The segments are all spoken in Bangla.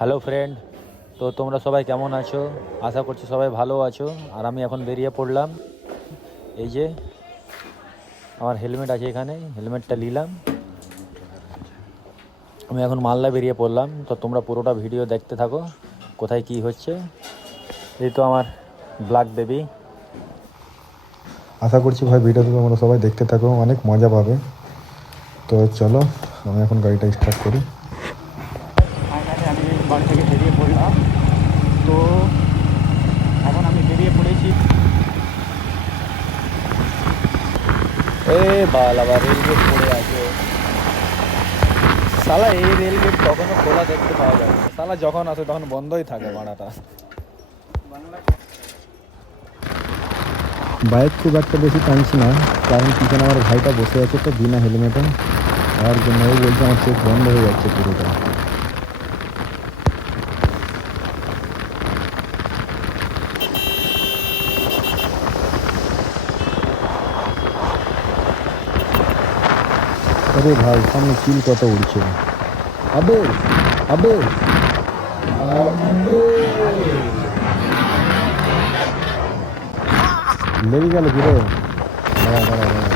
হ্যালো ফ্রেন্ড, তো তোমরা সবাই কেমন আছো? আশা করছি সবাই ভালো আছো। আর আমি এখন বেরিয়ে পড়লাম। এই যে আমার হেলমেট আছে, এখানে হেলমেটটা নিলাম। আমি এখন মালদা বেরিয়ে পড়লাম। তো তোমরা পুরোটা ভিডিও দেখতে থাকো, কোথায় কি হচ্ছে। এই তো আমার ব্ল্যাক বেবি। আশা করছি ভাই ভিডিওটা তোমরা সবাই দেখতে থাকো, অনেক মজা পাবে। তো চলো আমি এখন গাড়িটা স্টার্ট করি। আমি বাড়ি থেকে বেরিয়ে পড়লাম। তো এখন আমি বেরিয়ে পড়েছি। বাল, আবার রেলগেট পড়ে আছে। সালা এই রেলগেট কখনো খোলা দেখতে পাওয়া যায় না। সালা যখন আসে তখন বন্ধই থাকে ভাড়াটা। বাইক খুব একটা বেশি টানছি না, কারণ পিছনে আমার ভাইটা বসে আছে তো বিনা হেলমেটে। তার জন্য ও বলছে আমার চোখ বন্ধ হয়ে যাচ্ছে পুরোটা। আরে ভাই সামনে চিল কত উড়ছে। আবে আবে লেগে গেল কি রে? দাঁড়া দাঁড়া দাঁড়া।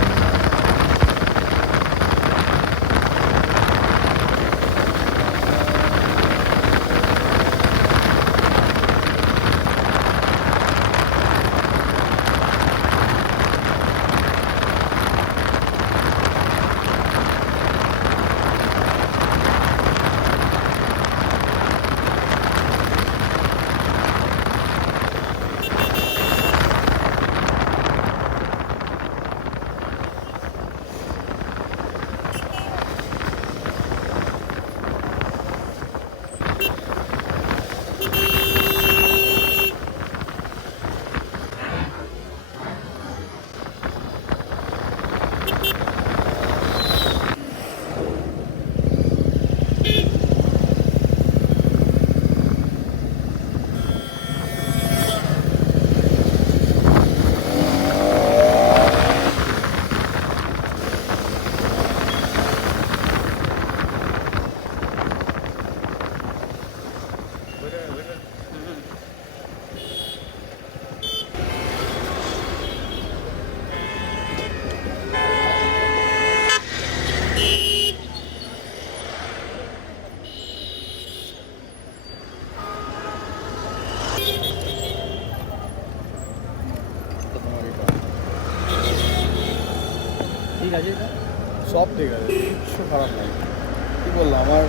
ঠিক আছে, সব ঠিক আছে, কিচ্ছু খারাপ নাই। কি বললো আমার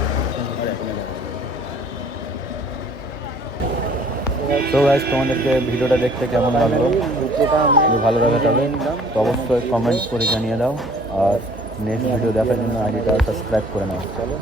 তো গাইস, তোমাদেরকে ভিডিওটা দেখতে কেমন লাগলো? যদি ভালো লাগে তাহলে তো অবশ্যই কমেন্টস করে জানিয়ে দাও। আর নেক্সট ভিডিও দেখার জন্য আইডিটা সাবস্ক্রাইব করে নাও। চলো।